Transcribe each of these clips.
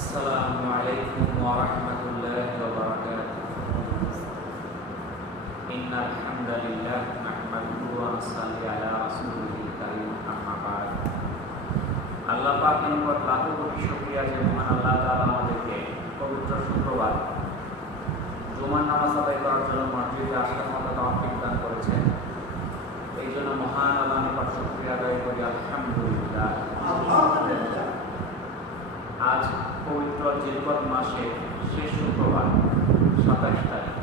আসসালামু আলাইকুম ওয়া রাহমাতুল্লাহি ওয়া বারাকাতুহু। ইন্নাল হামদালিল্লাহ নাহমাদুহু ওয়া নুসাল্লি আলা রাসূলিল কারীম, আম্মা বা'দ। আল্লাহ পাকের নিকট লাখো কোটি শুকরিয়া যে মহান আল্লাহ তাআলা আমাদেরকে পবিত্র শুক্রবার জুমার নামাজ আদায় করার জন্য মসজিদে আসার মতো তৌফিক দান করেছেন। এই জন্য মহান আল্লাহর নিকট শুকরিয়া আদায় করি, আলহামদুলিল্লাহ। আজ পবিত্র জিলকদ মাসের শেষ শুক্রবার 27 তারিখ।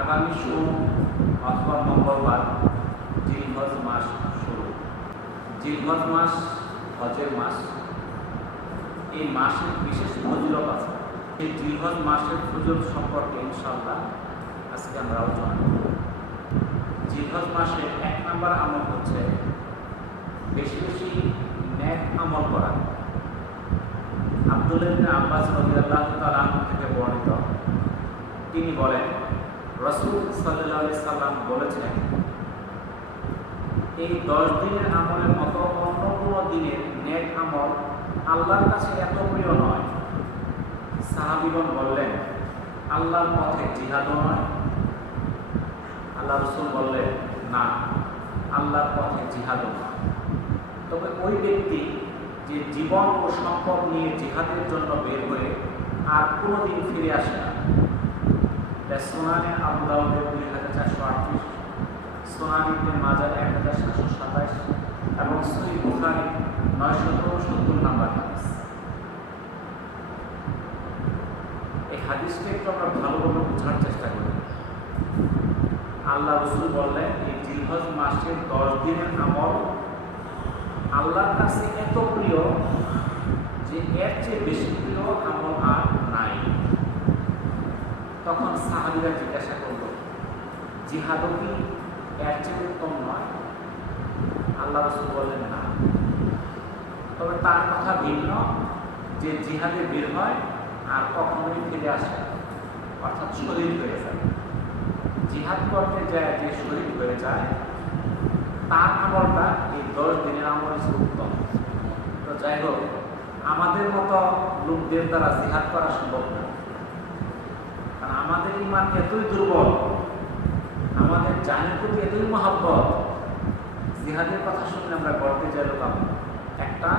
আগামী সোম অথবা মঙ্গলবার জিলহজ মাস শুরু। জিলহজ মাস হজের মাস। এই মাসের বিশেষ ফজিলত আছে। এই জিলহজ মাসের ফজিলত সম্পর্কে ইনশাআল্লাহ আজকে আমরা আলোচনা করব। জিলহজ মাসের 1 নম্বর আমল হচ্ছে বেশি বেশি নেক আমল করা। আব্দুল্লাহ ইবনে আব্বাস রাদিয়াল্লাহু তাআলা আনহু থেকে বর্ণিত, তিনি বলেন, রাসূল সাল্লাল্লাহু আলাইহি সাল্লাম বলেছেন, এই 10 দিনের আমলের মতো অন্য কোনো দিনের নেক আমল আল্লাহর কাছে এত প্রিয় নয়। সাহাবীগণ বললেন, আল্লাহর পথে জিহাদও নয়? আল্লাহ রাসূল বললেন, না, আল্লাহর পথে জিহাদও নয়। তবে ওই ব্যক্তি যে জীবন ও সম্পদ নিয়ে জিহাদের জন্য বের হয়ে আর কোনোদিন ফিরে আসে না। সুনানে আবু দাউদের 2438, সুনান ইবনে মাজাহ 1727 এবং সহিহ বুখারী 970 নম্বর হাদিস। এই হাদিসটা একটু আমরা ভালোভাবে বোঝার চেষ্টা করি। আল্লাহ রাসূল বললেন, এই জিলহজ মাসের 10 দিনের আমল আল্লাহর কাছে এত প্রিয় যে এর চেয়ে বেশি প্রিয় আমল আর নাই। তখন সাহাবীরা জিজ্ঞাসা করল, জিহাদও কি এর চেয়ে উত্তম নয়? আল্লাহ রাসূল বললেন, না। তবে তার কথা ভিন্ন, যে জিহাদে বের হয় আর কখনোই ফিরে আসে না, অর্থাৎ শহীদ হয়ে যায়। জিহাদ করতে যায় যে শহীদ হয়ে যায়, তার আমলটা এই 10 দিনের আমল হিসেবে উত্তম। তো যাই হোক, আমাদের মতো লোকদের দ্বারা জিহাদ করা সম্ভব না, কারণ আমাদের ঈমান এতই দুর্বল, আমাদের জানের প্রতি এতই মহব্বত, জিহাদের কথা শুনলে আমরা গর্বে যাই লোক। একটা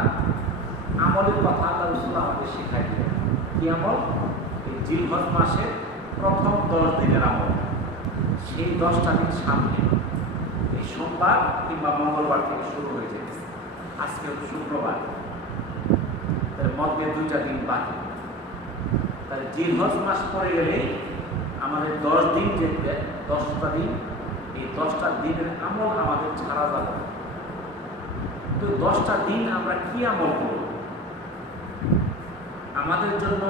আমলের কথা আল্লাহ রাসূল আমাদের শিখাই দিলেন। কি আমল? এই জিলহজ মাসের প্রথম 10 দিনের আমল। সেই 10টা দিন সামনে, এই সোমবার কিংবা মঙ্গলবার থেকে শুরু হয়ে যায়। আজকে হচ্ছে শুক্রবার, তার মধ্যে 2টা দিন বাকি। তাহলে জিলহজ মাস পড়ে গেলেই আমাদের 10 দিন যেতে, 10টা দিন, এই 10টা দিনের আমল আমাদের ছাড়া যাবে। তো 10টা দিন আমরা কি আমল করব? আমাদের জন্য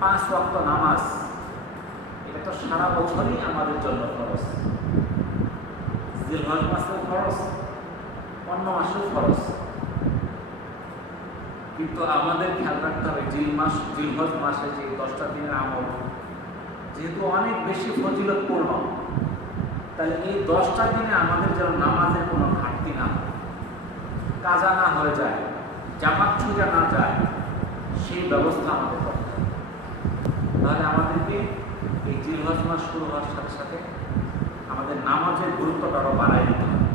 5 ওয়াক্ত নামাজ, এটা তো সারা বছরই আমাদের জন্য খরচ। জিলহজ মাসেও খরচ, অন্য মাসেও খরচ। কিন্তু আমাদের খেয়াল রাখতে হবে, জিলহজ মাসে যে 10টা দিনের আমল যেহেতু অনেক বেশি ফজিলতপূর্ণ, তাহলে এই 10টা দিনে আমাদের যেন নামাজের কোনো ঘাটতি না হয়, কাজা না হয়ে যায়, জামাত ছুটে না যায়, সেই ব্যবস্থা আমাদের করতে হবে। তাহলে আমাদেরকে এই জিলহজ মাস শুরু হওয়ার সাথে সাথে আমাদের নামাজের গুরুত্বটা আরো বাড়াই দিতে হবে।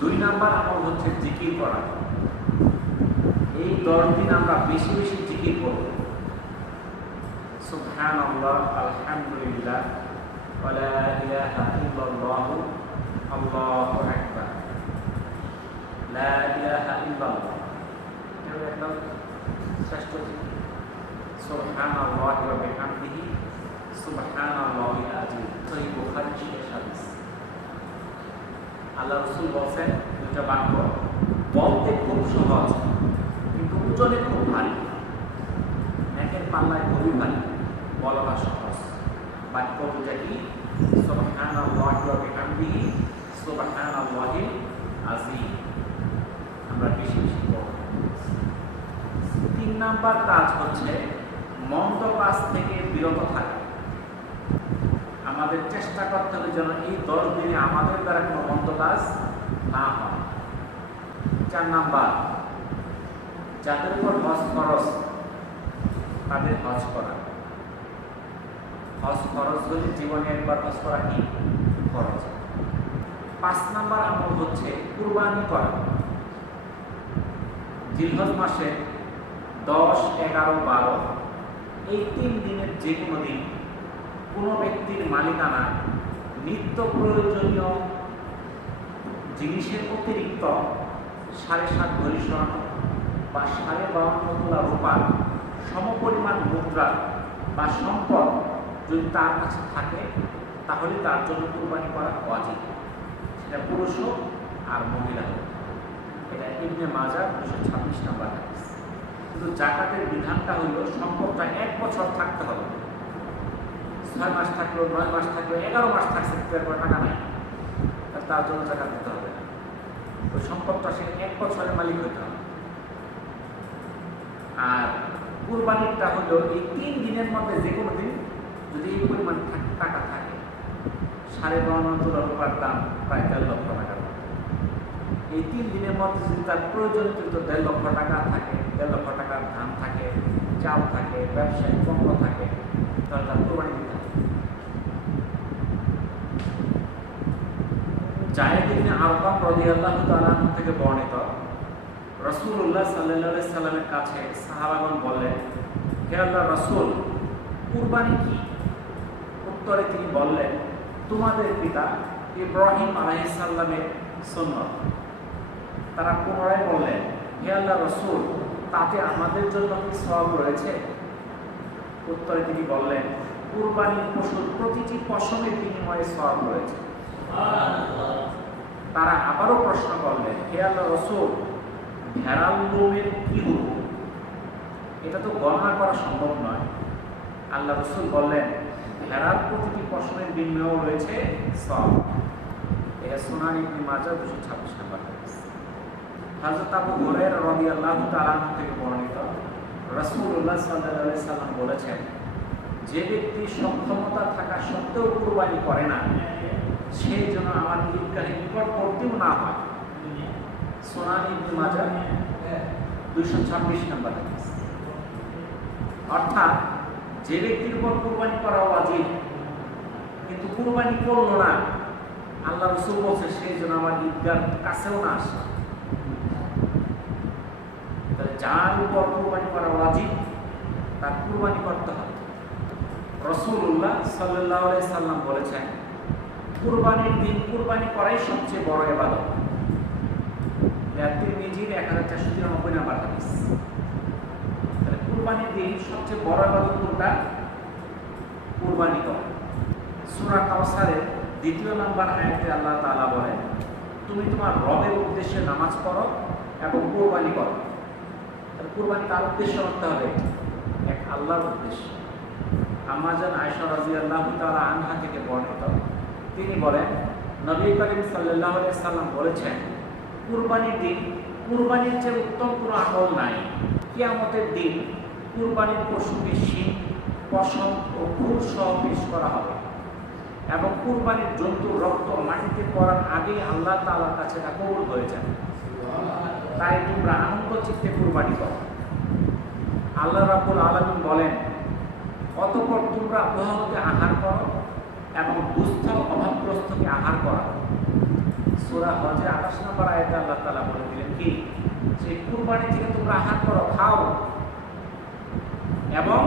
2 নাম্বার আমল হচ্ছে জিকির করা। এই 10 দিন আমরা বেশি বেশি জিকির করব। সুবহানাল্লাহ, আলহামদুলিল্লাহ, ওয়া লা ইলাহা ইল্লাল্লাহ, আল্লাহু আকবার, লা ইলাহা ইল্লাল্লাহ। এটা একদম শ্রেষ্ঠ জিকির। সুবহানাল্লাহি ওয়া বিহামদিহি, সুবহানাল্লাহিল আযীম। সহিহ বুখারী শেষ হাদিস। আল্লাহ রাসূল বলেন, 2টা বাক্য বলতে খুব সহজ, কিন্তু ওজনে খুব ভারী। নেকের পাল্লায় খুবই ভারী, বলাটা সহজ। বাক্য দুটা কি? সুবহানাল্লাহি ওয়া বিহামদিহি, সুবহানাল্লাহিল আযীম। আমরা বেশি বেশি পড়ব। 3 নাম্বার কাজ হচ্ছে মন্দ কাজ থেকে বিরত থাকা। আমাদের চেষ্টা করতে হবে যেন এই 10 দিনে আমাদের দ্বারা কোনো মন্দ কাজ না হয়। 4 নাম্বার, যাদের উপর হজ ফরজ তাদের হজ করা। হজ ফরজ হলে জীবনে একবার হজ করা কি ফরজ। 5 নাম্বার আমল হচ্ছে কুরবানি করা। জিলহজ মাসে 10, 11, 12 এই 3 দিনের যে কোনো দিন কোনো ব্যক্তির মালিকানা নিত্য প্রয়োজনীয় জিনিসের অতিরিক্ত 7.5 ভরি স্বর্ণ বা 52.5 তোলা রূপার সমপরিমাণ মুদ্রা বা সম্পদ যদি তার কাছে থাকে তাহলে তার জন্য কুরবানি করা ওয়াজিব, সেটা পুরুষ হোক আর মহিলা হোক। এটা ইবনে মাজাহ 226 নম্বর হাদিস। কিন্তু যাকাতের বিধানটা হইল সম্পদটা 1 বছর থাকতে হবে। 6 মাস থাকলো, 9 মাস থাকলো, 11 মাস থাকছে, এরপর টাকা নাই, তার জন্য জাকাত দিতে হবে না। ওই সম্পদটা সে 1 বছরের মালিক হইতে হবে। আর কুরবানিটা হলো এই 3 দিনের মধ্যে যে কোনো দিন যদি এই পরিমাণ টাকা থাকে, 52.5 তোলা রূপার দাম প্রায় 1.5 লক্ষ টাকা। এই 3 দিনের মধ্যে যদি তার প্রয়োজনীয় 1.5 লক্ষ টাকা থাকে, 1.5 লক্ষ টাকার ধান থাকে, চাল থাকে, ব্যবসায়িক পণ্য থাকে, তাহলে তার কুরবানি দিতে হবে। যায়েদ ইবনে আরকাম রাদিয়াল্লাহু তাআলা থেকে বর্ণিত, রাসূলুল্লাহ সাল্লাল্লাহু আলাইহি সাল্লামের কাছে সাহাবাগণ বললেন, হে আল্লাহর রাসূল, কুরবানি কি? উত্তরে তিনি বললেন, তোমাদের পিতা ইব্রাহিম আলাইহিস সালামের সুন্নাত। তারা পুনরায় বললেন, হে আল্লাহর রাসূল, তাতে আমাদের জন্য কি সওয়াব রয়েছে? উত্তরে তিনি বললেন, কুরবানির পশুর প্রতিটি পশমের বিনিময়ে সওয়াব রয়েছে। তারা আবারও প্রশ্ন করলেন, হে আল্লাহর রাসূল, ভেড়ার লোমের কি হুকুম? এটা তো গণনা করা সম্ভব নয়। আল্লাহ রাসূল বললেন, ভেড়ার প্রতিটি পশমের বিনিময়েও রয়েছে সওয়াব। এটা সুনান ইবনে মাজাহ 226 নম্বর হাদিস। হযরত আবু হুরায়রা রাদিয়াল্লাহু তাআলা থেকে বর্ণিত, রাসূলুল্লাহ সাল্লাল্লাহু আলাইহি সাল্লাম বলেছেন, যে ব্যক্তি সক্ষমতা থাকা সত্ত্বেও কুরবানি করে না, সে যেন আমার ঈদগাহে নিকটবর্তীও না হয়। সুনান ইবনে মাজাহ 226 নম্বর হাদিস। অর্থাৎ যে ব্যক্তির উপর কুরবানি করা ওয়াজিব কিন্তু কুরবানি করলো না, আল্লাহ রাসূল বলছে সে যেন আমার ঈদগাহর কাছেও না আসে। তাহলে যার উপর কুরবানি করা ওয়াজিব তার কুরবানি করতে হবে। রাসূলুল্লাহ সাল্লাল্লাহু আলাইহি সাল্লাম বলেছেন, কুরবানির দিন কুরবানি করাই সবচেয়ে বড় ইবাদত। তিরমিজির 1493 নম্বর হাদিস। তাহলে কুরবানির দিন সবচেয়ে বড় ইবাদত কোনটা? কুরবানি করা। সূরা কাউসারের 2 নম্বর আয়াতে আল্লাহ তাআলা বলেন, তুমি তোমার রবের উদ্দেশ্যে নামাজ পড়ো এবং কুরবানি করো। তাহলে কুরবানি কার উদ্দেশ্যে করতে হবে? এক আল্লাহর উদ্দেশ্যে। আম্মা জান আয়েশা রাদিয়াল্লাহু তাআলা আনহা থেকে বর্ণিত, তিনি বলেন, নবী করিম সাল্লাল্লাহু আলাইহি সাল্লাম বলেছেন, কুরবানির দিন কুরবানির চেয়ে উত্তম কোনো আমল নাই। কিয়ামতের দিন কুরবানির পশুকে শিং, পশম ও খুর সহ পেশ করা হবে এবং কুরবানির জন্তুর রক্ত মাটিতে পড়ার আগেই আল্লাহ তাআলার কাছে তা কবুল হয়ে যায়। তাই তোমরা আনন্দ চিত্তে কুরবানি করো। আল্লাহ রাব্বুল আলামিন বলেন, অতঃপর তোমরা অভাবকে আহার করো এবং দুস্থ অভাবগ্রস্তকে আহার করা। সূরা হজে 28 নম্বর আয়াতে আল্লাহ তাআলা বলে দিলেন কি, সেই কুরবানি থেকে তোমরা আহার করো, খাও এবং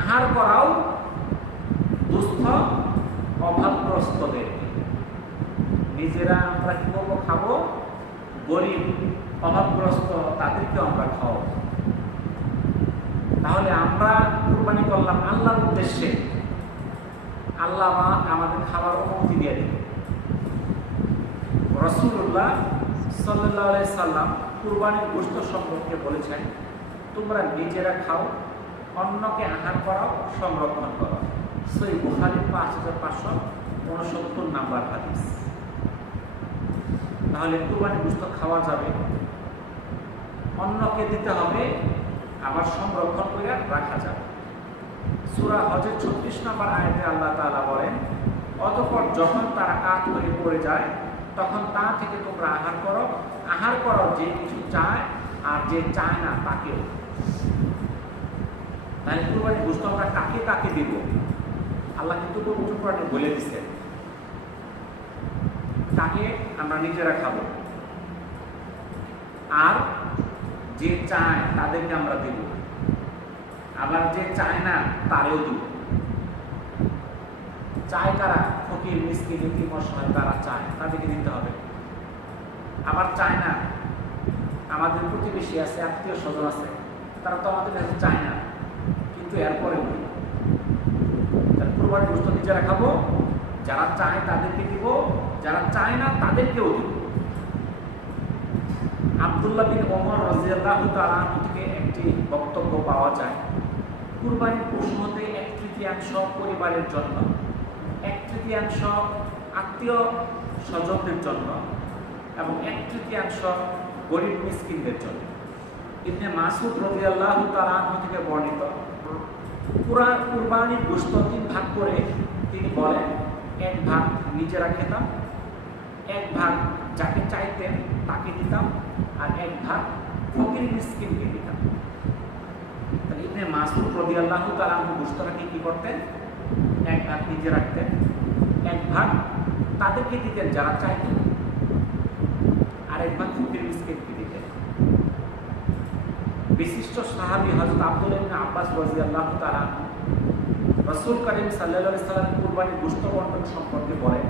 আহার করাও দুস্থ অভাবগ্রস্তদের। নিজেরা আমরা কি করবো? খাবো। গরিব অভাবগ্রস্ত তাদেরকে আমরা খাও। তাহলে আমরা কুরবানি করলাম আল্লাহর উদ্দেশ্যে, আল্লাহ আমাদের খাবার অনুমতি দিয়ে দিল। রাসূলুল্লাহ সাল্লাল্লাহু আলাইহি সাল্লাম কুরবানির গোশত সম্পর্কে বলেছেন, তোমরা নিজেরা খাও, অন্যকে আহার করাও, সংরক্ষণ করো। সহিহ বুখারী 5569 নম্বর হাদিস। তাহলে কুরবানির গোশত খাওয়া যাবে, অন্যকে দিতে হবে, আবার সংরক্ষণ করে রাখা যাবে। সূরা হজের 36 নম্বর আয়াতে আল্লাহ তাআলা বলেন, অতঃপর যখন তারা কাত হয়ে পড়ে যায় তখন তা থেকে তোমরা আহার করো। আহার করো যে কিছু চায় আর যে চায় না তাকেও। তাহলে কুরবানির গোশত আমরা কাকে কাকে দিব? আল্লাহ কিন্তু পবিত্র কোরআনে বলে দিচ্ছেন কাকে আমরা নিজেরা খাবো, আর যে চায় তাদেরকে আমরা দিব, আবার যে চায় না তারেও দিব। চায় কারা? ফকির, মিসকিন, ইতিম, অসহায় তারা চায়, তাদেরকে দিতে হবে। আবার চায় না, আমাদের প্রতিবেশী আছে, আত্মীয় স্বজন আছে, তারা তো আমাদের কাছে চায় না, কিন্তু এরপরেও দিব। তাহলে কুরবানির গোশত নিজেরা খাবো, যারা চায় তাদেরকে দিব, যারা চায় না তাদেরকেও দিব। আব্দুল্লাহ বিন ওমর রাদিয়াল্লাহু তাআলা আনহু থেকে একটি বক্তব্য পাওয়া যায়, কুরবানির পশু হতে 1/3 পরিবারের জন্য, 1/3 আত্মীয় স্বজনদের জন্য এবং 1/3 গরিব মিসকিনদের জন্য। ইবনে মাসউদ রাদিয়াল্লাহু তাআলা আনহু থেকে বর্ণিত, পুরা কুরবানির গোশত 3 ভাগ করে তিনি বলেন, 1 ভাগ নিজেরা খেতাম, 1 ভাগ যাকে চাইতেন তাকে দিতাম, আর 1 ভাগ ফকির মিসকিনকে দিতাম। তাহলে ইবনে মাসউদ রাদিয়াল্লাহু তাআলা আনহু গোশতটাকে কি করতেন? 1 ভাগ নিজে রাখতেন, 1 ভাগ তাদেরকে দিতেন যারা চাইতেন, আর 1 ভাগ ফকির মিসকিনকে দিতেন। বিশিষ্ট সাহাবী হযরত আব্দুল্লাহ ইবনে আব্বাস রাদিয়াল্লাহু তাআলা রাসূল করিম সাল্লাল্লাহু আলাইহি সাল্লাম কুরবানির গোশত বন্টন সম্পর্কে বলেন,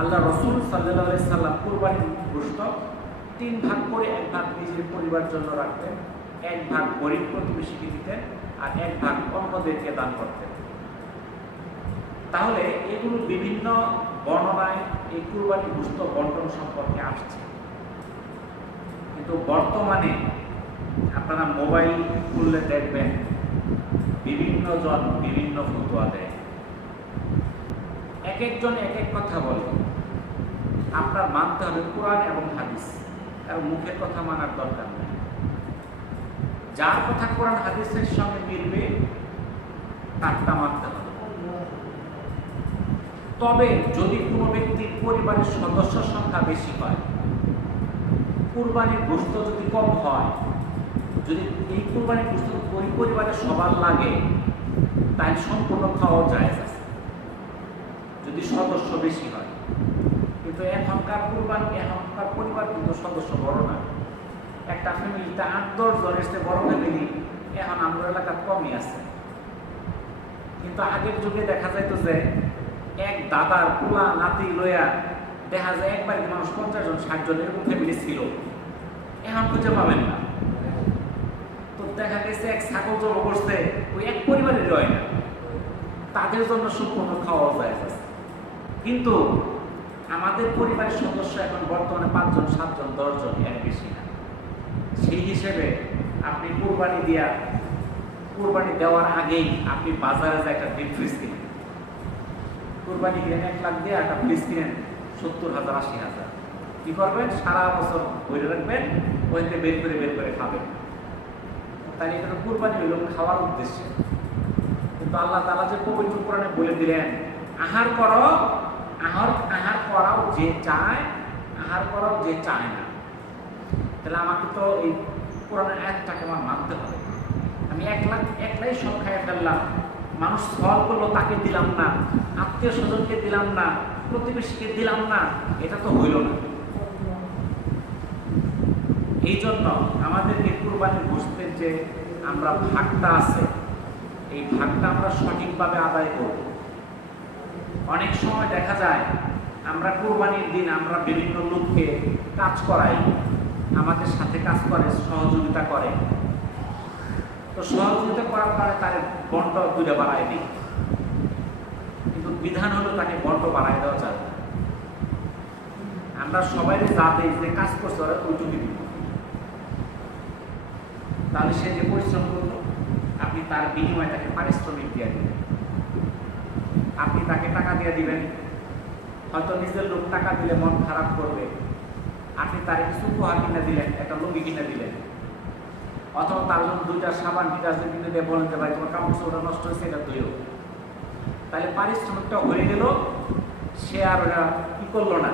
আল্লাহ রাসূল সাল্লাল্লাহু আলাইহি সাল্লাম কুরবানির গোশত 3 ভাগ করে 1 ভাগ নিজের পরিবারের জন্য রাখতেন, 1 ভাগ গরিব প্রতিবেশীকে দিতেন, আর 1 ভাগ অন্যদেরকে দান করতেন। তাহলে এগুলো বিভিন্ন বর্ণনায় এই কুরবানির গোশত বন্টন সম্পর্কে আসছে। কিন্তু বর্তমানে আপনারা মোবাইল খুললে দেখবেন বিভিন্ন জন বিভিন্ন ফতোয়া দেয়, এক একজন এক এক কথা বলে। আপনার মানতে হবে কোরআন এবং হাদিস, আর মুখের কথা মানার দরকার নেই। যার কথা কোরআন হাদিসের সঙ্গে মিলবে তারটা মানতে হবে। তবে যদি কোনো ব্যক্তির পরিবারের সদস্য সংখ্যা বেশি হয়, কুরবানির গোশত যদি কম হয়, যদি এই কুরবানির গোশত ওই পরিবারের সবার লাগে, তাই সম্পূর্ণ খাওয়া জায়েজ আছে যদি সদস্য বেশি হয়। কিন্তু এখনকার পরিবার কিন্তু সদস্য বড় না। একটা ফ্যামিলিতে 8-10 জনের চেয়ে বড় ফ্যামিলি এখন আমাদের এলাকার কমই আছে। কিন্তু আগের যুগে দেখা যাইত যে এক দাদার পোলা নাতি লইয়া দেখা যায় একবারে মানুষ 50 জন 60 জন এরকম ফ্যামিলি ছিল, এখন খুঁজে পাবেন না। তো দেখা গেছে এক ছাগল জন্ম করছে, ওই এক পরিবারের হয় না, তাদের জন্য সম্পূর্ণ খাওয়া যায়। কিন্তু আমাদের পরিবারের সদস্য এখন বর্তমানে 5 জন 7 জন 10 জন, এর বেশি না। সেই হিসেবে আপনি কুরবানি দেওয়ার আগেই আপনি বাজারে যে একটা ডিপ ফ্রিজ কিনেন, কুরবানি কিনেন 1 লাখ দিয়ে, একটা ফ্রিজ কিনেন 70,000 80,000, কি করবেন? সারা বছর বইরে রাখবেন, ওইতে বের করে খাবেন। তাই এটা কুরবানি হইল খাওয়ার উদ্দেশ্যে। কিন্তু আল্লাহ তাআলা যে পবিত্র কোরআনে বলে দিলেন, আহার করাও যে চায়, আহার করাও যে চায় না। তাহলে আমাকে তো এই কোরআনের আয়াতটাকে আমার মানতে হবে। আমি 1 লাখ একলাই সব খাইয়ে ফেললাম, মানুষ সওয়াল করলো তাকে দিলাম না, আত্মীয় স্বজনকে দিলাম না, প্রতিবেশীকে দিলাম না, এটা তো হইল না। এই জন্য আমাদেরকে কুরবানির গোশতের যে আমরা ভাগটা আছে, এই ভাগটা আমরা সঠিকভাবে আদায় করব। অনেক সময় দেখা যায় আমরা কুরবানির দিন আমরা বিভিন্ন লোককে কাজ করাই, আমাদের সাথে কাজ করে, সহযোগিতা করে। তো সহযোগিতা করার কারণে তার বন্ড 2 বাড়ায় দিই, কিন্তু বিধান হলো তাকে বন্ড বাড়ায় দেওয়া যাবে না। আমরা সবাই যা দেই, যে কাজ করছে ওরা ওইটুকু দিব। তাহলে সে যে পরিশ্রম করলো, আপনি তার বিনিময়ে তাকে পারিশ্রমিক দিয়ে দিবেন, আপনি তাকে টাকা দিয়ে দিবেন। হয়তো নিজের লোক টাকা দিলে মন খারাপ করবে, আপনি তার কিছু উপহার কিনে দিলেন, একটা লুঙ্গি কিনে দিলেন, অথবা তার জন্য 2টা সাবান ডিটারজেন্ট কিনে দিয়ে বলেন যে ভাই তোমার কাপড় নষ্ট হয়েছে, এটা ধুয়েও। তাহলে পারিশ্রমিকটা হয়ে গেল, সে আর ওরা কি করলো না,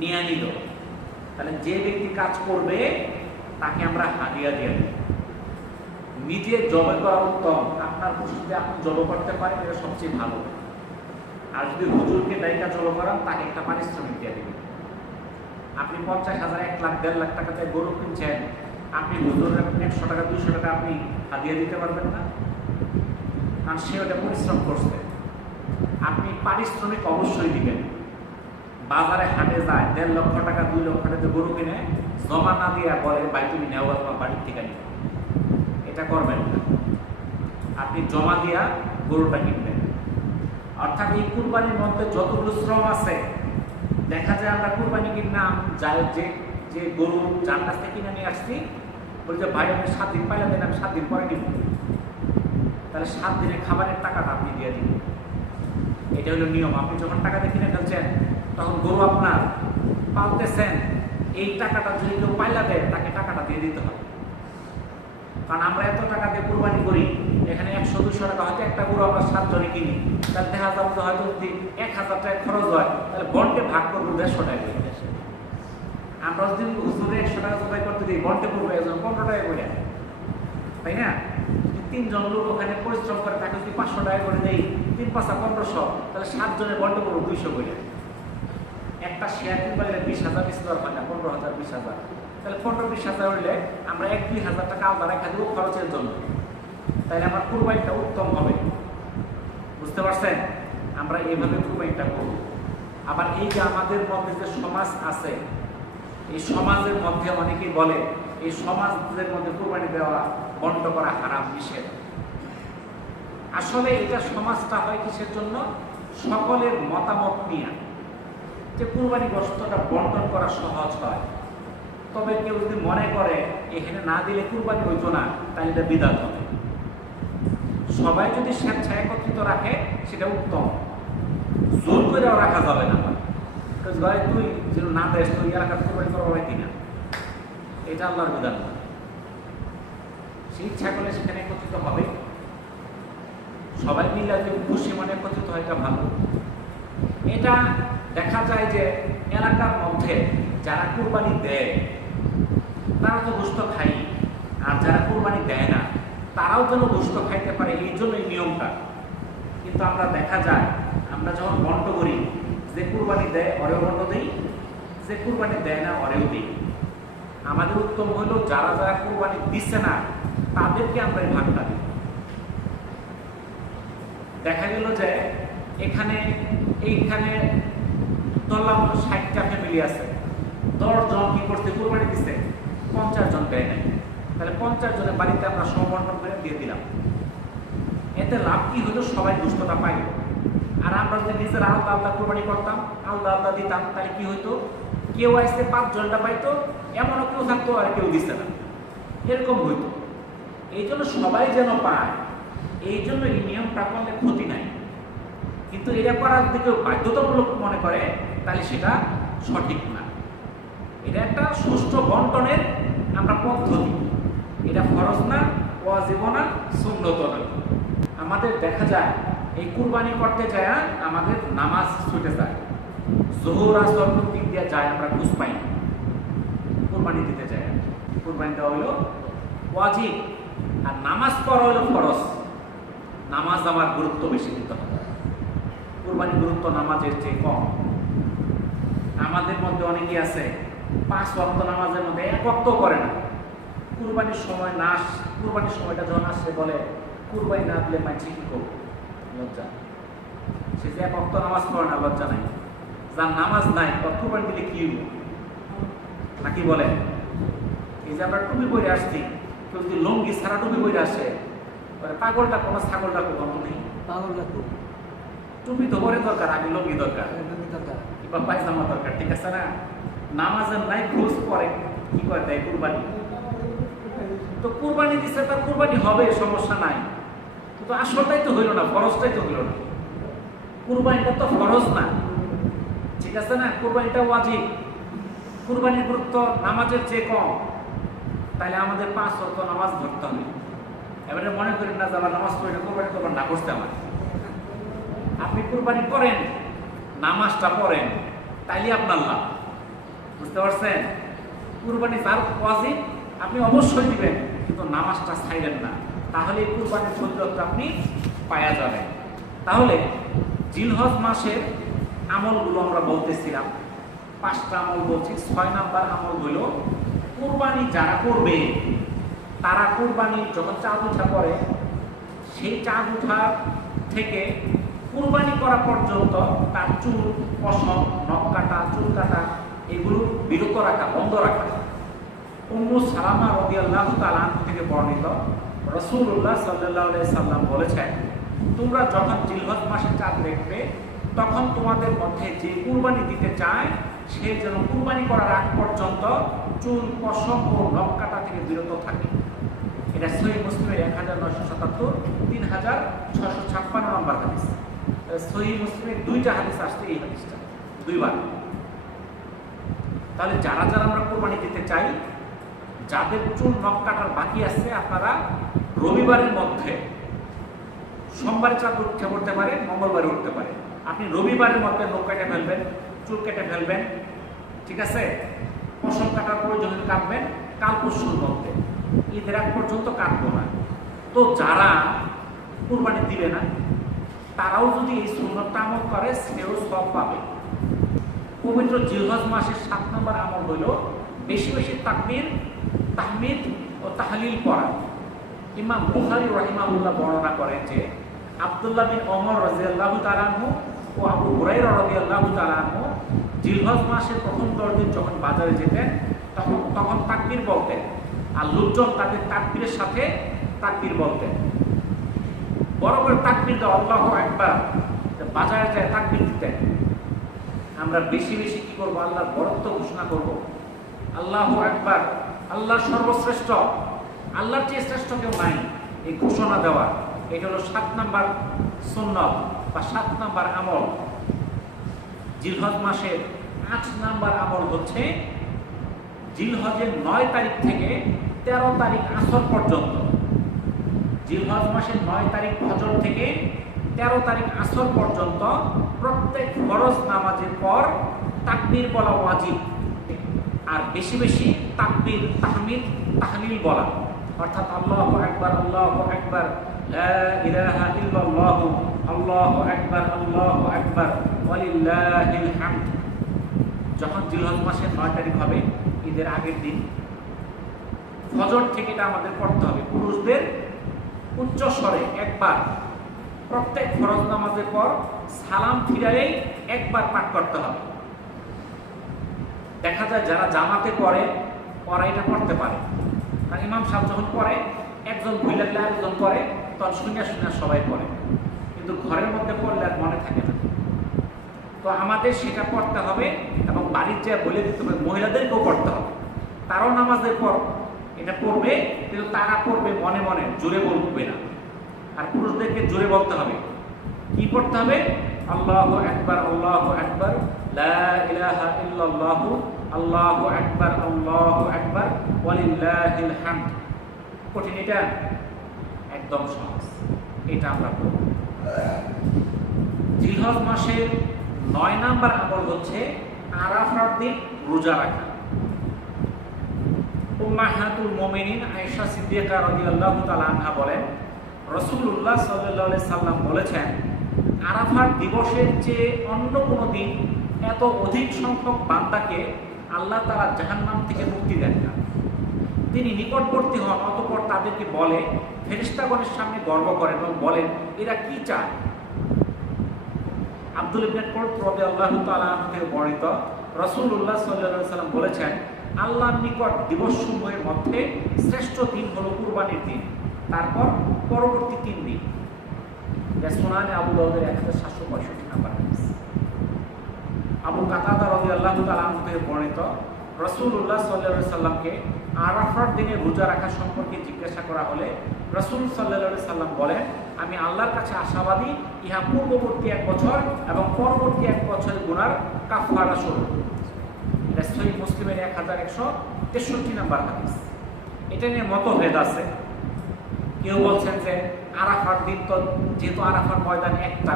নিয়ে নিল। তাহলে যে ব্যক্তি কাজ করবে তাকে আমরা হাদিয়া দিয়ে দিই। নিজে জবাই করা উত্তম, আপনার খুশিতে আপনি জব করতে পারেন, এটা সবচেয়ে ভালো। আর যদি হুজুরকে দায়িকা জব করান, তাকে একটা পারিশ্রমিক দিয়ে দেবেন। আপনি 50,000, 1 লাখ, 1.5 লাখ টাকাতে গরু কিনছেন, আপনি হুজুরের 100 টাকা 200 টাকা আপনি হাদিয়া দিতে পারবেন না, কারণ সে ওটা পরিশ্রম করছে। আপনি পারিশ্রমিক অবশ্যই দিবেন। বাজারে হাটে যায় 1.5 লক্ষ টাকা 2 লক্ষ টাকা গরু কিনে জমা না দিয়ে বলে ভাই তুমি নেও তোমার বাড়ির থেকে নিও, এটা করবেন না। আপনি জমা দিয়া গরুটা কিনবেন। অর্থাৎ এই কুরবানির মধ্যে যতগুলো শ্রম আছে, দেখা যায় আমরা কুরবানি কিনলাম, যে গরু যার কাছ থেকে কিনে নিয়ে আসছি, বলি যে ভাই আপনি 7 দিন পাইলে দেন, আমি 7 দিন পরে নিব। তাহলে 7 দিনের খাবারের টাকাটা আপনি দিয়ে দিন। এটা হলো নিয়ম। আপনি যখন টাকা দিয়ে কিনে ফেলছেন, তখন গরু আপনার পালতেছেন, এই টাকাটা যদি কেউ পাইলা দেয়, তাকে টাকাটা দিয়ে দিতে হবে। কারণ আমরা এত টাকা দিয়ে কুরবানি করি, এখানে 100-200 টাকা, হয়তো একটা গরু আমরা 7 জনে কিনি, তাহলে দেখা যাবে যে হয়তো যদি 1000 টাকা খরচ হয়, তাহলে বন্টে ভাগ করবো 150 টাকা করে। আমরা যদি হুজুরে 100 টাকা জবাই করতে দিই, বন্টে করবো 15 টাকা করে, তাই না? 3 জন লোক ওখানে পরিশ্রম করে, তাকে যদি 500 টাকা করে দেই, 3-5 1500, তাহলে 7 জনের বন্টে করবো 200 করে। একটা শেয়ার কিনতে গেলে 20,000 বেশি দর হয় না, 15,000 20,000, তাহলে 15-20,000 হইলে আমরা 1-2 হাজার টাকা আলাদা রেখে দেবো খরচের জন্য। তাহলে আমার কুরবানিটা উত্তম হবে। বুঝতে পারছেন? আমরা এইভাবে কুরবানিটা করব। আবার এই যে আমাদের মধ্যে যে সমাজ আছে, এই সমাজের মধ্যে অনেকেই বলে এই সমাজের মধ্যে কুরবানি দেওয়া বন্ধ করা হারাম, নিষেধ। আসলে এটা সমাজটা হয় কিসের জন্য? সকলের মতামত নিয়ে, যে কুরবানি গোশতটা বন্টন করা সহজ হয়। তবে কেউ যদি মনে করে এখানে না দিলে কুরবানি হইতো না, তাহলে এটা বিদআত হবে। সবাই যদি স্বেচ্ছায় একত্রিত রাখে, সেটা উত্তম। জোর করেও রাখা যাবে না। তুই যেন না দেশ, তুই এলাকার কুরবানি করা হয় কিনা, এটা আল্লাহর বিধান না। সে ইচ্ছা করলে সেখানে একত্রিত হবে, সবাই মিলে যদি খুশি মনে একত্রিত হয়, এটা ভালো। এটা দেখা যায় যে এলাকার মধ্যে যারা কুরবানি দেয় তারা তো গোশত খাই, আর যারা কুরবানি দেয় না তারাও যেন গোশত খাইতে পারে, এই জন্য এই নিয়মটা। কিন্তু আমরা দেখা যায় আমরা যখন বন্ট করি, যে কুরবানি দেয় অরেও বন্ট দিই, যে কুরবানি দেয় না অরেও দিই। আমাদের উত্তম হলো যারা যারা কুরবানি দিচ্ছে না তাদেরকে আমরা এই ভাগটা দিই। দেখা গেল যে এইখানে ধরলাম 60টা ফ্যামিলি আছে, 10 জন কি করছে কুরবানি দিচ্ছে, 50 জন দেয় নাই। তাহলে 50 জনের বাড়িতে আমরা সমবন্টন করে দিয়ে দিলাম। এতে লাভ কি হলো? সবাই গোশতটা পাইল। আর আমরা যদি নিজের আলাদা আলাদা কুরবানি করতাম, আলাদা আলাদা দিতাম, তাহলে কি হইতো? কেউ আসতে 5 জনটা পাইতো, এমনও কেউ থাকতো আর কেউ দিচ্ছে না, এরকম হইতো। এই জন্য সবাই যেন পায়, এই জন্য এই নিয়মটা করলে ক্ষতি নাই। কিন্তু এটা করার যদি কেউ বাধ্যতামূলক মনে করে, তাহলে সেটা সঠিক না। এটা একটা সুষ্ঠু বন্টনের আমরা পদ্ধতি, এটা ফরজ না, ওয়াজিব না, সুন্নত না। আমাদের দেখা যায় এই কুরবানি করতে যায় আমাদের নামাজ ছুটে যায়, জোহর আসর দিক দিয়ে যায়, আমরা ঘুষ পাই না। কুরবানি দিতে যায়, কুরবানি দেওয়া হইল ওয়াজিব, আর নামাজ পড়া হইল ফরজ। নামাজ আমার গুরুত্ব বেশি দিতে হবে। কুরবানির গুরুত্ব নামাজের চেয়ে কম। আমাদের মধ্যে অনেকেই আছে 5 ওয়াক্ত নামাজের মধ্যে 1 ওয়াক্তও করে না। কুরবানির সময়টা যখন আসে বলে কুরবানি না দিলে মানছি কি করবো, লজ্জা। সে যে 1 ওয়াক্ত নামাজ পড়ে না, লজ্জা নাই। যার নামাজ নাই কুরবানি দিলে কি হইব নাকি বলে? এই যে আমরা টুপি পরে আসছি, কেউ যদি লঙ্গি ছাড়া টুপি পরে আসে, পাগলটা কোনো ছাগলটা কোনো নেই, পাগলটা টুপি তো পরে দরকার, আগে লঙ্গি দরকার, কিংবা পায়জামা দরকার, ঠিক আছে না? নামাজের নাই খোঁজ পরে কি করে দেয় কুরবানি। তো কুরবানি দিচ্ছে, তার কুরবানি হবে, সমস্যা নাই। কিন্তু আসলটাই তো হইল না, ফরজটাই তো হইল না। কুরবানিটা তো ফরজ না, ঠিক আছে না? কুরবানিটা ওয়াজিব। কুরবানির গুরুত্ব নামাজের চেয়ে কম। তাহলে আমাদের 5 ওয়াক্ত নামাজ ধরতে হবে। এবারে মনে করেন না যে আবার নামাজ পড়ে না, কুরবানি করবার না করতে আমার। আপনি কুরবানি করেন, নামাজটা পড়েন, তাইলে আপনার লাভ। বুঝতে পারছেন? কুরবানি যার ওয়াজিব আপনি অবশ্যই দিবেন, কিন্তু নামাজটা ছাইলেন না, তাহলে এই কুরবানির ফজিলতটা আপনি পাওয়া যাবেন। তাহলে জিলহজ মাসের আমলগুলো আমরা বলতেছিলাম, 5টা আমল বলছি। 6 নাম্বার আমল হলো কুরবানি যারা করবে তারা কুরবানি যখন চাঁদ উঠা করে, সেই চাঁদ উঠা থেকে কুরবানি করা পর্যন্ত তার চুল, পশম, নখ কাটা, চুল কাটা এগুলো বিরত রাখা, বন্ধ রাখা। উম্মু সালামা রাদিয়াল্লাহু তাআলা থেকে বর্ণিত, রাসূলুল্লাহ সাল্লাল্লাহু আলাইহি সাল্লাম বলেছেন, তোমরা যখন জিলহজ মাসে চাঁদ দেখবে তখন তোমাদের মধ্যে যে কুরবানি দিতে চায় সে যেন কুরবানি করার আগ পর্যন্ত চুল, পশম ও নখ কাটা থেকে বিরত থাকে। এটা সহিহ মুসলিমের 1977, 3656 নম্বর হাদিস। সহিহ মুসলিমের 2টা হাদিস আসছে, এই হাদিসটা 2বার। তাহলে যারা যারা আমরা কুরবানি দিতে চাই, যাদের চুল নখ কাটার বাকি আছে, আপনারা রবিবারের মধ্যে, সোমবারে চাঁদ উঠে পড়তে পারে, মঙ্গলবারে উঠতে পারে, আপনি রবিবারের মধ্যে নখ কেটে ফেলবেন, চুল কেটে ফেলবেন, ঠিক আছে? পশম কাটার প্রয়োজন কাটবেন কাল পরশুর মধ্যে, ঈদের আগ পর্যন্ত কাটবো না। তো যারা কুরবানি দিবে না তারাও যদি এই সুন্নতটা আমল করে সেও সব পাবে। পবিত্র জিলহজ মাসের 7 নম্বর আমল হইল বেশি বেশি তাকবীর, তাহমিদ ও তাহলিল পড়া। ইমাম বুখারী রাহিমাহুল্লাহ বর্ণনা করেন যে আব্দুল্লাহ বিন ওমর রাদিয়াল্লাহু তাআলা আনহু ও আবু হুরায়রা রাদিয়াল্লাহু তাআলা আনহু জিলহজ মাসের প্রথম 10 দিন যখন বাজারে যেতেন তখন তাকবীর বলতেন, আর লোকজন তাদের তাকবীরের সাথে তাকবীর বলতেন। বড় করে তাকবীর দাও, আল্লাহু আকবার, বাজারে যায় তাকবীর দিতেন। আমরা বেশি বেশি কি করবো? আল্লাহর বরত্ব ঘোষণা করব, আল্লাহু আকবার, আল্লাহ সর্বশ্রেষ্ঠ, আল্লাহর চেয়ে শ্রেষ্ঠ কেউ নাই, এই ঘোষণা দেওয়া। এটা হলো 7 নাম্বার সুন্নত বা 7 নাম্বার আমল। জিলহজ মাসের 8 নাম্বার আমল হচ্ছে জিলহজের 9 তারিখ থেকে 13 তারিখ আসর পর্যন্ত। জিলহজ মাসের 9 তারিখ ফজর থেকে 13 তারিখ আসর পর্যন্ত প্রত্যেক ফরজ নামাজের পর তাকবীর বলা ওয়াজিব, আর বেশি বেশি তাকবীর, তাহমিদ, তাহলিল বলা, অর্থাৎ আল্লাহু আকবার, আল্লাহু আকবার, লা ইলাহা ইল্লাল্লাহু, আল্লাহু আকবার, আল্লাহু আকবার, ওয়ালিল্লাহিল হামদ। যখন জিলহজ মাসের 9 তারিখ হবে, ঈদের আগের দিন, ফজর থেকে এটা আমাদের পড়তে হবে। পুরুষদের উচ্চ স্বরে একবার, প্রত্যেক ফরজ নামাজের পর সালাম ফিরালেই একবার পাঠ করতে হবে। দেখা যায় যারা জামাতে পড়ে ওরা এটা পড়তে পারে, কারণ ইমাম সাহেব যখন পড়ে একজন ভুল লাগলে আরেকজন পড়ে, তখন শুনে শুনে সবাই পড়ে, কিন্তু ঘরের মধ্যে পড়লে আর মনে থাকে না। তো আমাদের সেটা পড়তে হবে এবং বাড়ির যা বলে দিতে হবে, মহিলাদেরকেও পড়তে হবে। তারাও নামাজের পর এটা পড়বে, কিন্তু তারা পড়বে মনে মনে, জোরে বলবে না। আর পুরুষদেরকে জোরে বলতে হবে। কি পড়তে হবে? আল্লাহু আকবার, আল্লাহু আকবার, লা ইলাহা ইল্লাল্লাহু, আল্লাহু আকবার, আল্লাহু আকবার, ওয়ালিল্লাহিল হামদ। কঠিন এটা? একদম সহজ। এটা আমরা পড়ব। জিলহজ মাসের 9 নাম্বার আমল হচ্ছে আরাফার দিন রোজা রাখা। উম্মাহাতুল মুমিনিন আয়েশা সিদ্দিকা রাদিয়াল্লাহু তাআলা আনহা বলেন, রাসূলুল্লাহ সাল্লাল্লাহু আলাইহি সাল্লাম বলেছেন, আরাফার দিবসের চেয়ে অন্য কোনো দিন এত অধিক সংখ্যক বান্দাকে আল্লাহ তাআলা জাহান্নাম থেকে মুক্তি দেন না। তিনি নিকটবর্তী হন, অতঃপর তাদেরকে বলে, ফেরেশতাগণের সামনে গর্ব করেন এবং বলেন, এরা কি চায়? আব্দুল ইবনে কুরত রাদিয়াল্লাহু তাআলা আনহু থেকে বর্ণিত, রাসূলুল্লাহ সাল্লাল্লাহু আলাইহি সাল্লাম বলেছেন, আল্লাহর নিকট দিবসসমূহের মধ্যে শ্রেষ্ঠ দিন হলো কুরবানির দিন, তারপর পরবর্তী 3 দিন। সুনানে আবু দাউদের 1765 নাম্বার হাদিস। আবু কাতাদা রাদিয়াল্লাহু তাআলা আনহু থেকে বর্ণিত, রাসূলুল্লাহ সাল্লাল্লাহু আলাইহি সাল্লামকে আরাফার দিনে রোজা রাখা সম্পর্কে জিজ্ঞাসা করা হলে রাসূল সাল্লাল্লাহু আলাইহি সাল্লাম বলেন, আমি আল্লাহর কাছে আশাবাদী ইহা পূর্ববর্তী 1 বছর এবং পরবর্তী 1 বছরের গুনার কাফারা স্বরূপ। এটা সহিহ মুসলিমের 1163 নাম্বার হাদিস। এটা নিয়ে মতভেদ আছে। কেউ বলছেন যে আরাফার দিন, তো যেহেতু আরাফার ময়দান একটা,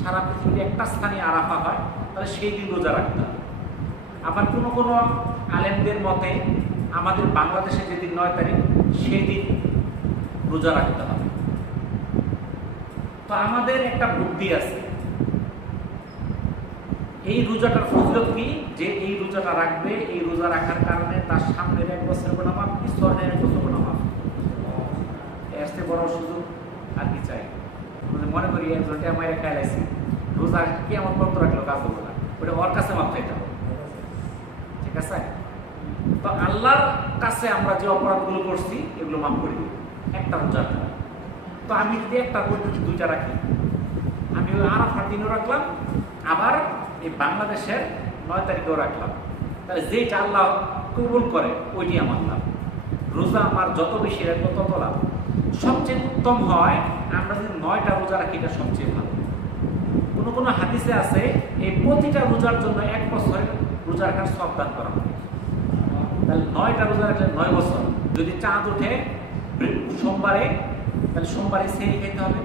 সারা পৃথিবীতে একটা স্থানে আরাফা হয়, তাহলে সেই দিন রোজা রাখতে হবে। আবার কোনো কোনো আলেমদের মতে আমাদের বাংলাদেশে যেদিন 9 তারিখ সেই দিন রোজা রাখতে হবে। তো আমাদের একটা বুদ্ধি আছে, এই রোজাটার ফজিলত কি, যে এই রোজাটা রাখবে, এই রোজা রাখার কারণে তার সামনের 1 বছরের গুনাহ মাফ, পিছনের 1 বছর গুনাহ মাফ। এর চেয়ে বড় সুযোগ আর কি চাই? মনে করি একজনকে আমার খাইলাইছি, রোজা কি আমার কত রাখলো কাজ হলো না, ওটা ওর কাছে মাপ চাইতে হবে। ঠিক আছে? তো আল্লাহর কাছে আমরা যে অপরাধগুলো করছি এগুলো মাফ করে দিই একটা রোজার। তো আমি যদি একটা করতে 2টা রাখি, আমি ওই আরাফার দিনও রাখলাম, আবার এই বাংলাদেশের 9 তারিখেও রাখলাম, তাহলে যেটা আল্লাহ কবুল করে ওইটি আমার লাভ। রোজা আমার যত বেশি রাখবো তত লাভ। সবচেয়ে উত্তম হয় আমরা যদি 9টা রোজা রাখি, এটা সবচেয়ে ভালো। কোনো কোনো হাদিসে আছে এই প্রতিটা রোজার জন্য 1 বছরের রোজা রাখার সব দান করা হবে। তাহলে 9টা রোজা রাখলে 9 বছর। যদি চাঁদ ওঠে সোমবারে, তাহলে সোমবারে সেহরি খাইতে হবে,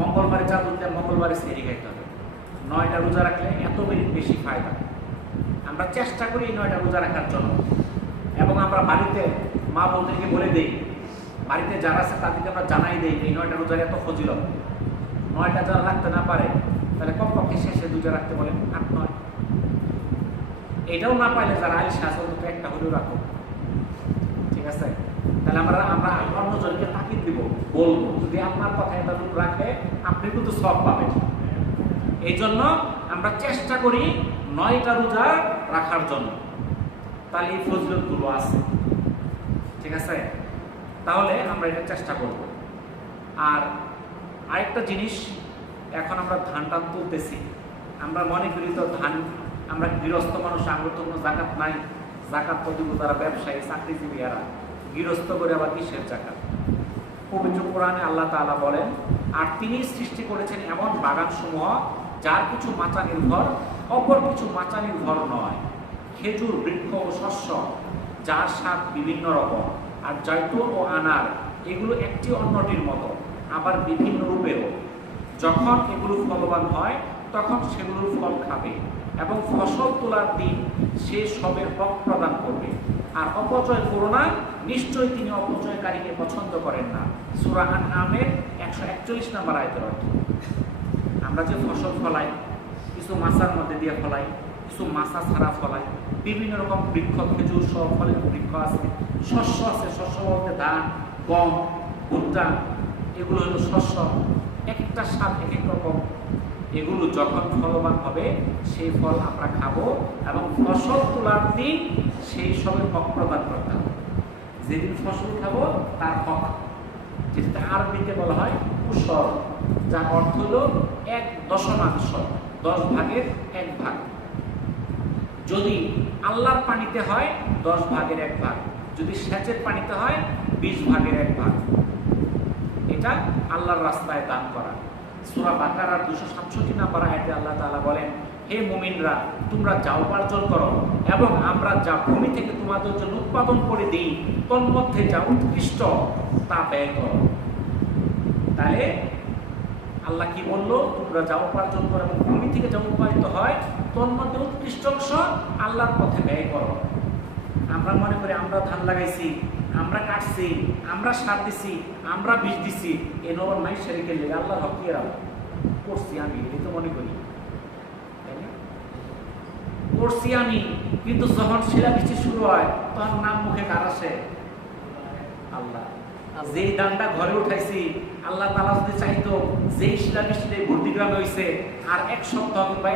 মঙ্গলবারে চাঁদ উঠলে মঙ্গলবারে সেহরি খাইতে হবে। 9টা রোজা রাখলে এত বেশি ফায়দা। আমরা চেষ্টা করি এই 9টা রোজা রাখার জন্য, এবং আমরা বাড়িতে মা বোনদেরকে বলে দিই, বাড়িতে যারা আছে তাদেরকে আমরা জানাই দিই এই 9টা রোজার এত ফজিলত। 9টা যারা রাখতে না পারে তাহলে কমপক্ষে শেষে 2টা রাখতে বলেন, 8-9। এটাও না পাইলে যারা আলিশা আছে অন্তত একটা হলেও রাখো। ঠিক আছে? তাহলে আমরা অন্যজনকে তাকিদ দিব, বলবো যদি আপনার কথা এটা রাখে আপনি কিন্তু সব পাবেন। এই জন্য আমরা চেষ্টা করি 9টা রোজা রাখার জন্য, তাহলে এই ফজিলতগুলো আছে। ঠিক আছে? তাহলে আমরা এটা চেষ্টা করব। আর আরেকটা জিনিস, এখন আমরা ধান টান তুলতেছি, আমরা মনে করি তো ধান, আমরা গৃহস্থ মানুষ, আমার তো কোনো জাকাত নাই, জাকাত তো দিব তারা ব্যবসায়ী চাকরিজীবী, এরা গৃহস্থ করে আবার কিসের জাকাত? পবিত্র কোরআনে আল্লাহ তাআলা বলেন, আর তিনি সৃষ্টি করেছেন এমন বাগান সমূহ যার কিছু মাচা নির্ভর, অপর কিছু মাচা নির্ভর নয়, খেজুর বৃক্ষ ও শস্য যার স্বাদ বিভিন্ন রকম, আর জয়তুন ও আনার এগুলো একটি অন্যটির মতো, আবার বিভিন্ন রূপেও। যখন এগুলো ফলবান হয় তখন সেগুলোর ফল খাবে, এবং ফসল তোলার দিন সে সবের হক প্রদান করবে। আর অপচয় করো না, নিশ্চয়ই তিনি অপচয়কারীকে পছন্দ করেন না। সূরা আনআমের 141 নম্বর আয়াতের অর্থ। আমরা যে ফসল ফলাই, কিছু মাছার মধ্যে দিয়ে ফলাই, কিছু মাছা ছাড়া ফলাই, বিভিন্ন রকম বৃক্ষ, খেজুর সহ ফলের বৃক্ষ আছে, শস্য আছে, শস্য বলতে ধান, গম, ভুট্টা, এগুলো হলো শস্য, এক একটা স্বাদ এক এক রকম। এগুলো যখন ফলবান হবে সেই ফল আমরা খাবো, এবং ফসল তোলার দিন সেই সবের হক প্রদান করতে হবে। যেদিন ফসল খাবো তার হক, যেটা আরবিতে বলা হয় উসর, যার অর্থ হলো 1/10, 10 ভাগের 1 ভাগ। যদি আল্লাহর পানিতে হয় 10 ভাগের 1 ভাগ, যদি সেচের পানিতে হয় 20 ভাগের 1 ভাগ। এটা আল্লাহর রাস্তায় দান করা। সূরা বাকারার 267 নম্বর আয়াতে আল্লাহ তাআলা বলেন, হে মুমিনরা, তোমরা যা উপার্জন করো এবং আমরা যা ভূমি থেকে তোমাদের জন্য উৎপাদন করে দিই, তন্মধ্যে যা উৎকৃষ্ট তা ব্যয় করো। তাহলে আল্লাহ কি বললো? তোমরা যা উপার্জন করো এবং ভূমি থেকে যা উৎপাদিত হয় তন্মধ্যে উৎকৃষ্ট অংশ আল্লাহর পথে ব্যয় করো। আমরা মনে করি আমরা ধান লাগাইছি, আমরা কাটছি, আমরা সার দিছি, আমরা বীজ দিছি, এ নবর নাই শরীকে লেগে আল্লাহর হক কি করছি আমি, এই তো মনে করি করছি আমি। কিন্তু যখন শিলাবৃষ্টি শুরু হয় তখন নাম মুখে কার আসে? আল্লাহ। যেই ধানটা ঘরে উঠাইছি, আল্লাহ তাআলা যদি চাইতো যেই শিলাবৃষ্টিতে ভর্তিগ্রামে হয়েছে আর 1 সপ্তাহ কিংবা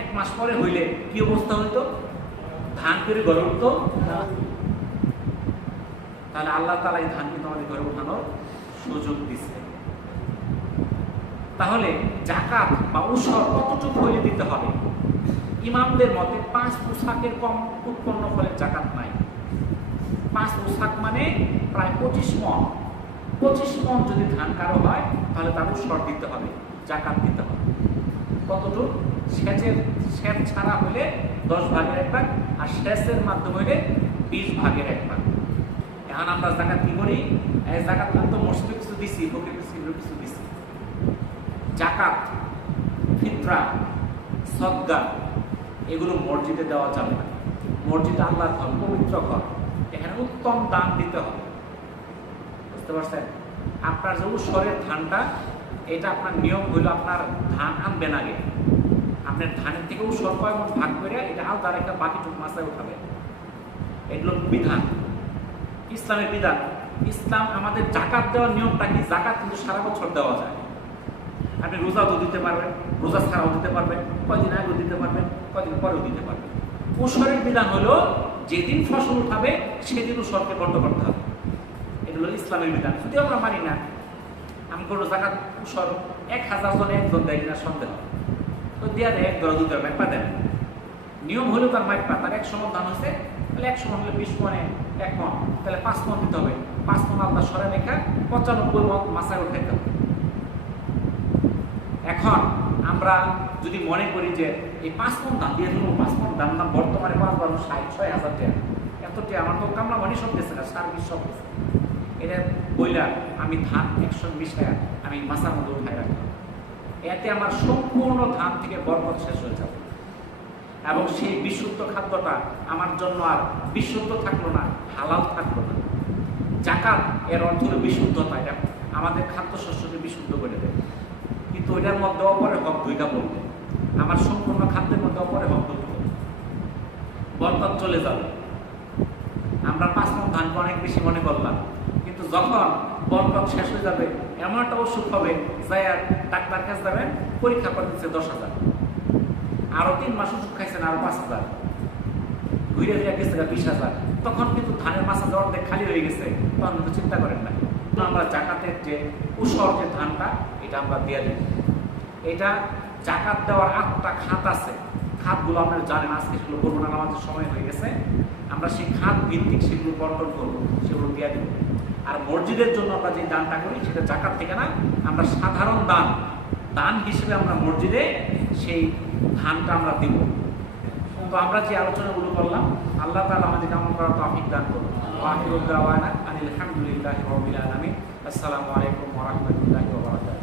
এক মাস পরে হইলে কি অবস্থা হইতো? ধান করে ঘরে উঠতো না। তাহলে আল্লাহ তাআলা এই ধান কিন্তু আমাদের ঘরে উঠানোর সুযোগ দিচ্ছে। তাহলে জাকাত বা উসর কতটুকু হইলে দিতে হবে? ইমামদের মতে 5 উসাকের কম উৎপন্ন ফলের জাকাত নাই। 5 উসাক মানে প্রায় 25 মণ। 25 মণ যদি ধান কারো হয় তাহলে তার উসর দিতে হবে, জাকাত দিতে হবে। কতটুকু? সেচ ছাড়া হলে 10 ভাগের 1 ভাগ, আর সেচের মাধ্যমে হলে 20 ভাগের 1 ভাগ। এখন আমরা জাকাত কি করি? এই জাকাত তো মসজিদে কিছু দিছি, ফকির কিছু দিছি। জাকাত, ফিতরা, সদকা এগুলো মসজিদে দেওয়া যাবে না। মসজিদ আল্লাহর ঘর, পবিত্র ঘর। এখানে উত্তম দান দিতে হবে, বুঝতে পারছেন? আপনার যে উৎসরের ধানটা, এটা আপনার নিয়ম হইলো আপনার ধান আনবেন আগে, আপনার ধানের থেকে উৎসর কয় মন ভাগ করে এটা আলাদা রেখে বাকিটুকু মাথায় উঠাবে। এগুলো বিধান, ইসলামের বিধান। ইসলাম আমাদের জাকাত দেওয়ার নিয়মটা কি? জাকাত কিন্তু সারা বছর দেওয়া যায়। আপনি রোজাও দিতে পারবেন, রোজা ছাড়াও দিতে পারবেন, কয়দিন আগেও দিতে পারবেন, কয়দিন পরেও দিতে পারবেন। উৎসরের বিধান হলো যেদিন ফসল উঠাবে সেদিন উৎসরকে বন্ধ করতে হবে। এটা হলো ইসলামের বিধান। যদি আমরা মানি না, আমি কোনো জাকাত উৎসর 1000 জনে একজন দেয় কিনা সন্দেহ, তো দেওয়া দেয় 1 দর 2 দর মাইপা দেন। নিয়ম হলো তার মাইপা, তার 100 মণ ধান হয়েছে, তাহলে 100 মণ হলে 20 মণে 1 মণ, তাহলে 5 মণ দিতে হবে। 5 মণ আপনার সরে রেখা 95 মণ মাথায় উঠাইতে হবে। এখন আমরা যদি মনে করি যে এই 5 মণ ধান দিয়ে দেবো, 5 মণ ধান দাম বর্তমানে 5,60,000 টাকা, এত টাকা আমার তো কামলা মানি সব গেছে না, সার বিষ সব গেছে, এটা বইলা আমি ধান 120 টাকা আমি মাছার মধ্যে উঠাই রাখলাম, এতে আমার সম্পূর্ণ ধান থেকে বরকত শেষ হয়ে যাবে এবং সেই বিশুদ্ধ খাদ্যটা আমার জন্য আর বিশুদ্ধ থাকলো না, হালাল থাকলো না। জাকাত এর অর্থ হলো বিশুদ্ধতা, এটা আমাদের খাদ্যশস্যকে বিশুদ্ধ করে দেবে। কিন্তু ওইটার মধ্যে অপরের হক দুইটা বলবে, আমার সম্পূর্ণ খাদ্যের মধ্যে অপরের হক ঢুকবে, বরকত চলে যাবে। আমরা 5 মণ ধানকে অনেক বেশি মনে করলাম, কিন্তু যখন বরকত শেষ হয়ে যাবে, এমন একটা অসুখ হবে, যাই আর ডাক্তার কাছে যাবেন, পরীক্ষা করে দিচ্ছে 10,000, আরো 3 মাস ওষুধ খাইছেন আরো 5,000, ঘুরে ফিরে গেছে 20,000, তখন কিন্তু ধানের মাছা অর্ধেক খালি হয়ে গেছে, তখন কিন্তু চিন্তা করেন না। আমরা জাকাতের যে উৎসর যে ধানটা, এটা আমরা দিয়ে দিই। এটা জাকাত দেওয়ার 8টা খাত আছে, খাতগুলো আপনারা জানেন, আজকে সেগুলো বলবো না, আমাদের সময় হয়ে গেছে। আমরা সেই খাত ভিত্তিক সেগুলো বন্টন করবো, সেগুলো দিয়ে দেবো। আর মসজিদের জন্য আমরা যে দানটা করি সেটা জাকাত থেকে না, আমরা সাধারণ দান হিসেবে আমরা মসজিদে সেই ধানটা আমরা দিব। তো আমরা যে আলোচনাগুলো করলাম, আল্লাহ তাআলা আমাদেরকে আমল করার তৌফিক দান করুন। ওয়া আখিরু দাওয়ানা আনিল হামদুলিল্লাহি রাব্বিল আলামিন। আসসালামু আলাইকুম ওয়া রাহমাতুল্লাহি ওয়া বারাকাতুহু।